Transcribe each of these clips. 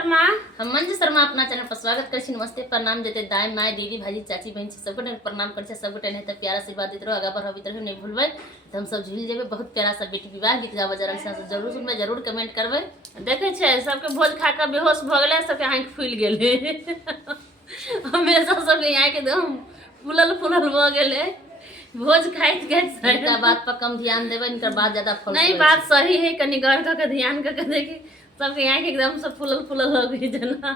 शर्मा। हम मंजू शर्मा अपना चैनल पर स्वागत कर छी। नमस्ते प्रणाम देते दाई माई दीदी भाजी चाची बहन सबको प्रणाम कर सबको नहीं प्यार आशीर्वाद देते रहो आगा बढ़ो भीतर नहीं भूलबे तो हम सब झूल जेबे। बहुत प्यारा सा बेटी विवाह गीत गावा जरा जरूर सुनबे जरूर कमेंट करबे। देखे छे सबके भोज खा के बेहोश भ गेले सबके आंख फूल गेले हमेशा सबके आंख एकदम फूलल फूलल भ गेले भोज खाइत खाइत। इनका बात पर कम ध्यान देवे इनका बात ज्यादा फल नहीं बात सही है कनी गौर करके ध्यान करके देखी सबके आंख एकदम से फूलल फूलल हो गई जना।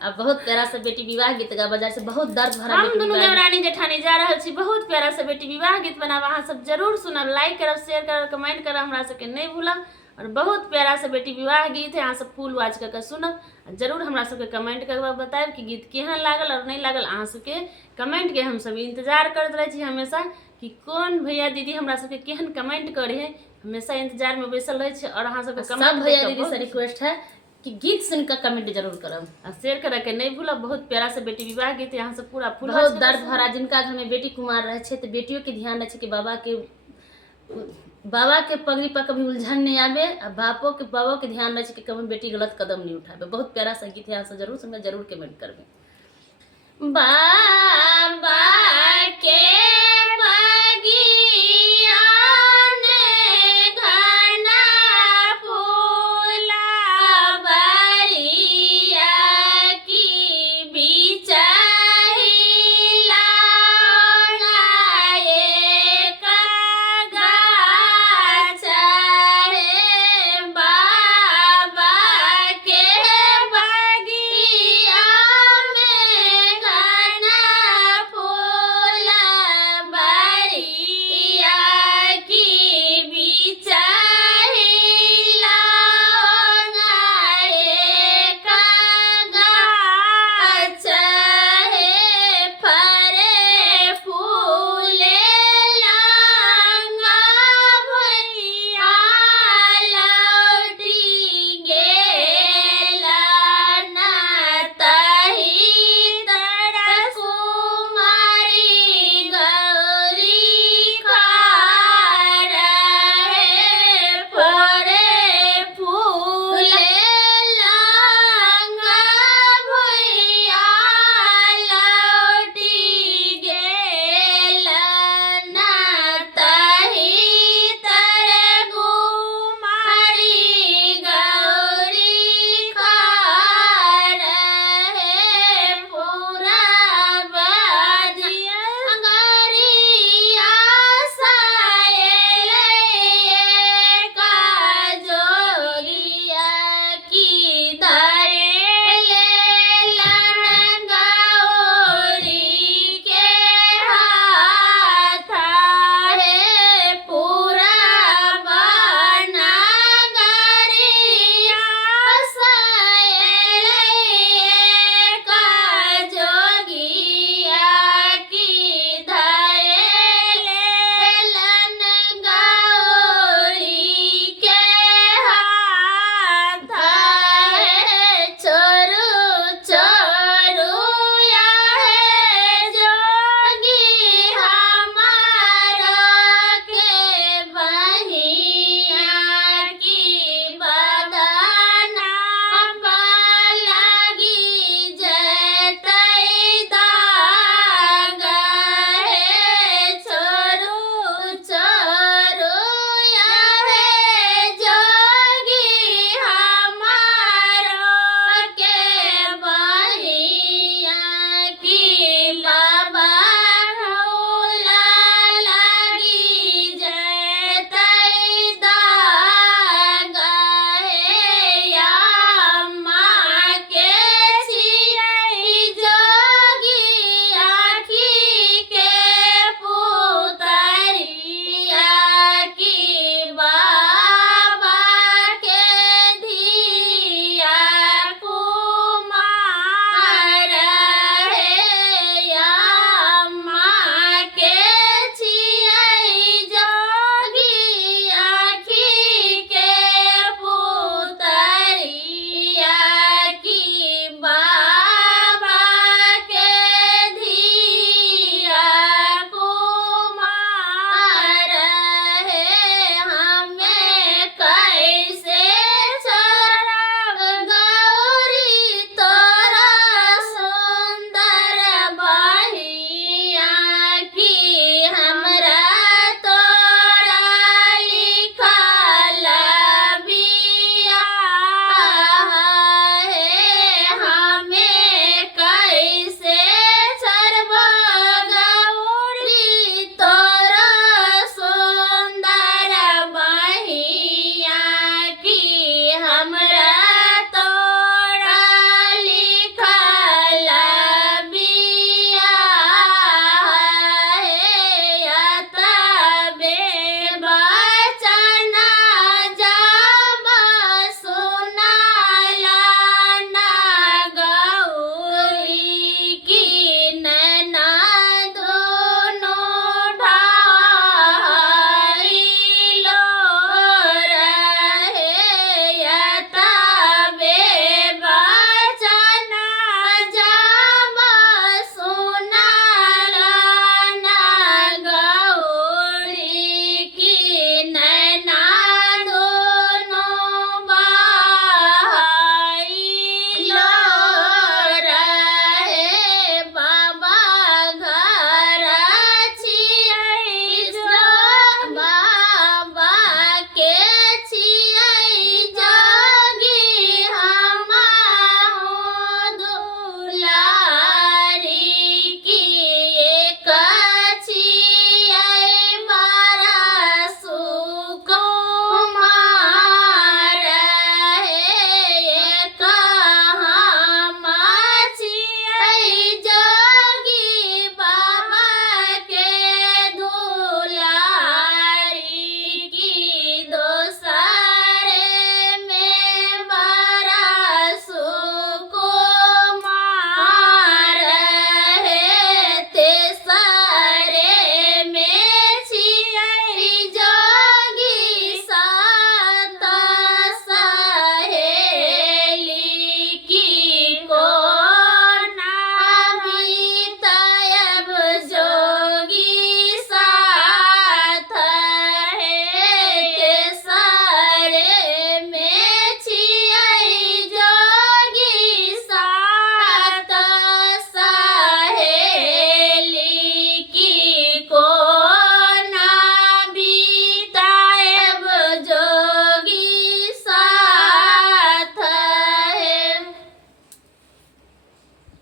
अब बहुत प्यारा सा बेटी विवाह गीत गा बजा से बहुत दर्द भरा हम दोनों देवरानी जेठानी जा रहल छी बहुत प्यारा सा बेटी विवाह गीत बनाब। अहाँ सब जरूर सुनब, लाइक करब, शेयर करब, कमेंट करब, हमरा सबके नहीं भूलब। और बहुत प्यारा सा बेटी विवाह गीत है, अहाँ सब फूल वाच करके सुनब। जरूर हमरा सबके कमेंट करके बताएब कि गीत केहन लागल और नहीं लागल। अहाँ सबके कमेंट के हम सब इंतजार करते रहे छी हमेशा कि कौन भैया दीदी हमरा सबके केहन कमेंट करे है। हमेशा इंतजार में बैसल रहे छी और अहाँ सबके कमेंट भैया दीदी से रिक्वेस्ट है कि गीत सुनकर कमेंट जरूर करब और शेयर करे के नहीं भूलब। बहुत प्यारा से बेटी विवाह गीत यहाँ से पूरा फूल बहुत दर्द भरा। जिनका घर में बेटी कुमार रहे छे तो बेटियों के ध्यान रखे कि बाबा के पगड़ी पर कभी उलझन नहीं आवे और बाबा के ध्यान रखे कि कभी बेटी गलत कदम नहीं उठावे। बहुत प्यारा सा गीत है, यहाँ से जरूर सुनबे जरूर कमेंट करबे। बाबा के